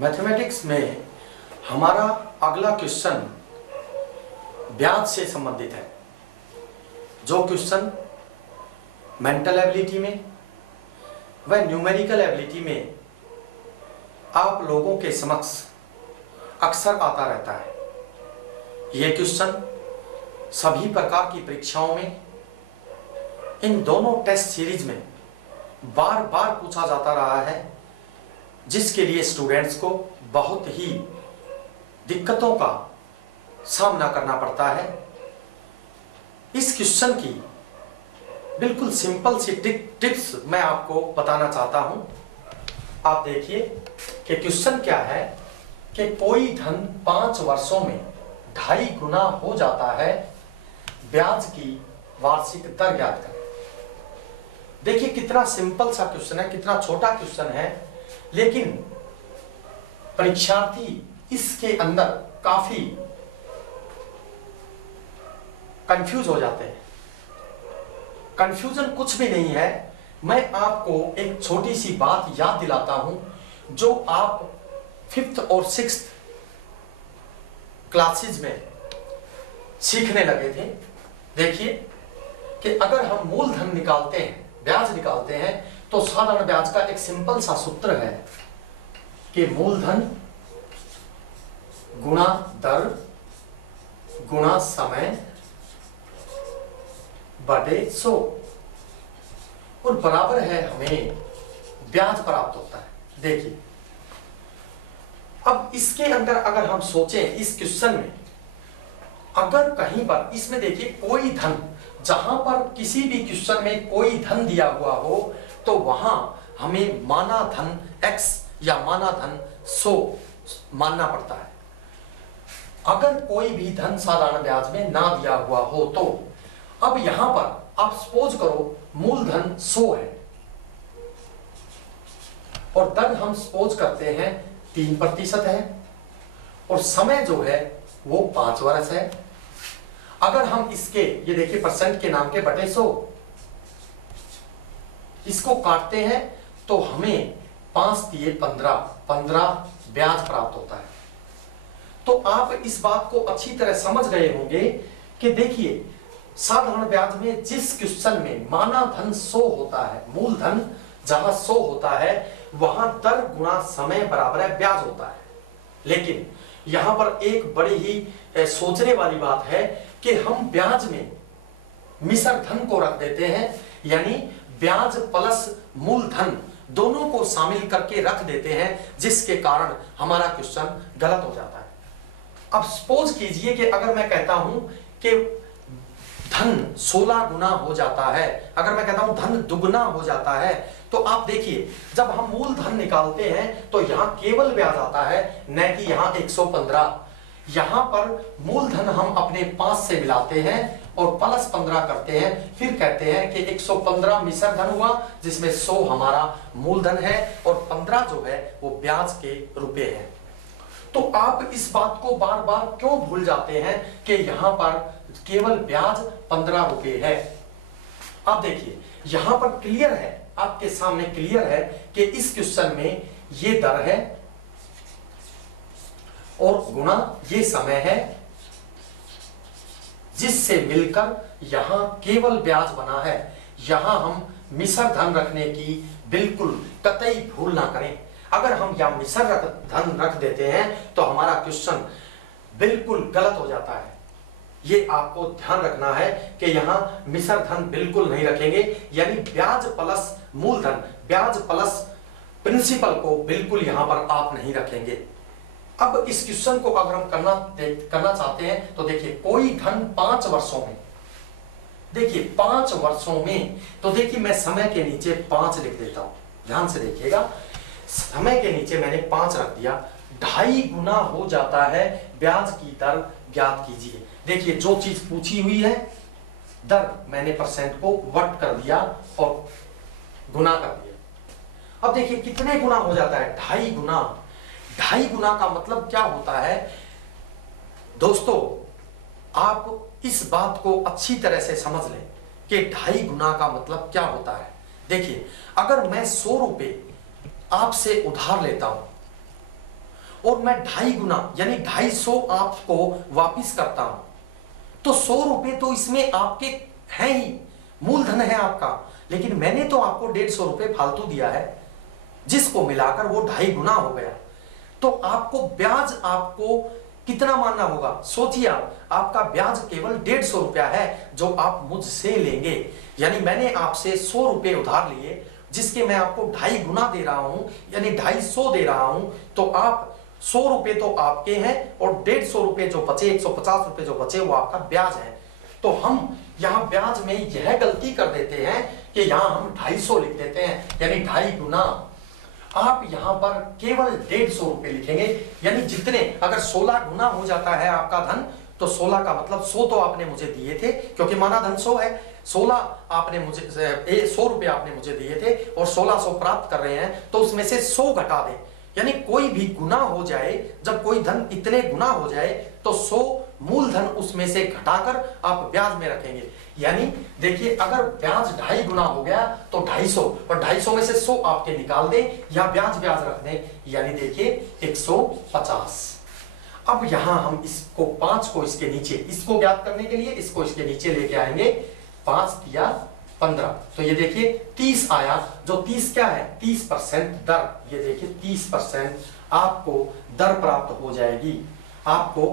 Mathematics में हमारा अगला क्वेश्चन ब्याज से संबंधित है। जो क्वेश्चन मेंटल एबिलिटी में व न्यूमेरिकल एबिलिटी में आप लोगों के समक्ष अक्सर आता रहता है। ये क्वेश्चन सभी प्रकार की परीक्षाओं में इन दोनों टेस्ट सीरीज में बार बार पूछा जाता रहा है, जिसके लिए स्टूडेंट्स को बहुत ही दिक्कतों का सामना करना पड़ता है। इस क्वेश्चन की बिल्कुल सिंपल सी टिप्स मैं आपको बताना चाहता हूं। आप देखिए कि क्वेश्चन क्या है कि कोई धन 5 वर्षों में 2.5 गुना हो जाता है, ब्याज की वार्षिक दर ज्ञात करें। देखिए कितना सिंपल सा क्वेश्चन है, कितना छोटा क्वेश्चन है, लेकिन परीक्षार्थी इसके अंदर काफी कंफ्यूज हो जाते हैं। कंफ्यूजन कुछ भी नहीं है, मैं आपको एक छोटी सी बात याद दिलाता हूं जो आप 5th और 6th क्लासेज में सीखने लगे थे। देखिए कि अगर हम मूलधन निकालते हैं, ब्याज निकालते हैं, तो साधारण ब्याज का एक सिंपल सा सूत्र है कि मूलधन गुणा दर गुणा समय बटे 100 और बराबर है हमें ब्याज प्राप्त होता है। देखिए अब इसके अंदर अगर हम सोचें इस क्वेश्चन में, अगर कहीं पर इसमें देखिए कोई धन, जहां पर किसी भी क्वेश्चन में कोई धन दिया हुआ हो तो वहां हमें माना धन x या माना धन 100 मानना पड़ता है। अगर कोई भी धन साधारण ब्याज में ना दिया हुआ हो तो अब यहां पर आप सपोज करो मूलधन 100 है और दर हम सपोज करते हैं 3% है और समय जो है वो 5 वर्ष है। अगर हम इसके ये देखिए परसेंट के नाम के बटे 100 इसको काटते हैं तो हमें 5 दिए 15 ब्याज प्राप्त होता है। तो आप इस बात को अच्छी तरह समझ गए होंगे कि देखिए साधारण ब्याज में जिस क्वेश्चन में माना धन 100 होता है, मूलधन जहां 100 होता है वहां दर गुणा समय बराबर है ब्याज होता है। लेकिन यहां पर एक बड़ी ही सोचने वाली बात है कि हम ब्याज में मिश्र धन को रख देते हैं, यानी ब्याज प्लस मूलधन दोनों को शामिल करके रख देते हैं, जिसके कारण हमारा क्वेश्चन गलत हो जाता है। अब सपोज कीजिए कि अगर मैं कहता हूं कि धन 16 गुना हो जाता है, अगर मैं कहता हूं धन दुगना हो जाता है, तो आप देखिए जब हम मूलधन निकालते हैं तो यहां केवल ब्याज आता है, न कि यहां 115। यहां पर मूलधन हम अपने 5 से मिलाते हैं और प्लस 15 करते हैं, फिर कहते हैं कि 115 मिश्र धन हुआ जिसमें 100 हमारा मूलधन है और 15 जो है वो ब्याज के रुपए हैं। तो आप इस बात को बार बार क्यों भूल जाते हैं कि यहां पर केवल ब्याज 15 रुपए है। आप देखिए यहां पर क्लियर है, आपके सामने क्लियर है कि इस क्वेश्चन में ये दर है और गुणा ये समय है, जिससे मिलकर यहां केवल ब्याज बना है। यहां हम मिश्र धन रखने की बिल्कुल कतई भूल ना करें। अगर हम यहां मिश्र धन रख देते हैं तो हमारा क्वेश्चन बिल्कुल गलत हो जाता है। ये आपको ध्यान रखना है कि यहां मिश्र धन बिल्कुल नहीं रखेंगे, यानी ब्याज प्लस मूलधन, ब्याज प्लस प्रिंसिपल को बिल्कुल यहां पर आप नहीं रखेंगे। अब इस क्वेश्चन को अगर हम करना चाहते हैं तो देखिए कोई धन 5 वर्षों में, देखिए 5 वर्षों में, तो देखिए मैं समय के नीचे 5 लिख देता हूं, ध्यान से देखिएगा। समय के नीचे मैंने 5 रख दिया, 2.5 गुना हो जाता है, ब्याज की दर ज्ञात कीजिए। देखिए जो चीज पूछी हुई है दर, मैंने परसेंट को वट कर दिया और गुना कर दिया। अब देखिए कितने गुना हो जाता है, 2.5 गुना। 2.5 गुना का मतलब क्या होता है दोस्तों, आप इस बात को अच्छी तरह से समझ लें कि 2.5 गुना का मतलब क्या होता है। देखिए अगर मैं 100 रुपए आपसे उधार लेता हूं और मैं 2.5 गुना यानी 250 आपको वापिस करता हूं, तो 100 रुपए तो इसमें आपके हैं ही, मूलधन है आपका, लेकिन मैंने तो आपको 150 रुपए फालतू दिया है, जिसको मिलाकर वो 2.5 गुना हो गया। तो आपको ब्याज आपको कितना मानना होगा? सोचिए आपका ब्याज केवल 150 रुपया है जो आप मुझसे लेंगे। यानी मैंने आपसे 100 रुपए उधार लिए, जिसके मैं आपको 2.5 गुना दे रहा हूं, यानी 250 दे रहा हूं। तो आप 100 रुपए तो आपके हैं और 150 रुपए जो बचे, 150 रुपए जो बचे, वो आपका ब्याज है। तो हम यहां ब्याज में यह गलती कर देते हैं कि यहां हम 250 लिख देते हैं, यानी 2.5 गुना। आप यहां पर केवल 150 रुपए लिखेंगे, यानी जितने, अगर 16 गुना हो जाता है आपका धन, तो 16 का मतलब 100 तो आपने मुझे दिए थे, क्योंकि माना धन 100 है। 16 आपने मुझे 100 रुपए आपने मुझे दिए थे और 1600 प्राप्त कर रहे हैं, तो उसमें से 100 घटा दें। यानी कोई भी गुना हो जाए, जब कोई धन इतने गुना हो जाए, तो 100 मूलधन उसमें से घटाकर आप ब्याज में रखेंगे। यानी देखिए, अगर ब्याज 2.5 गुना हो गया तो 250, और 250 में से 100 आपके निकाल दें या ब्याज रख दें, यानी देखिए 150। अब यहां हम इसको 5 को इसके नीचे, इसको ज्ञात करने के लिए इसको इसके नीचे लेके आएंगे। 5 या 15, तो ये देखिए 30 आया, जो 30 क्या है? 30% दर। ये देखिए 30% आपको दर प्राप्त हो जाएगी। आपको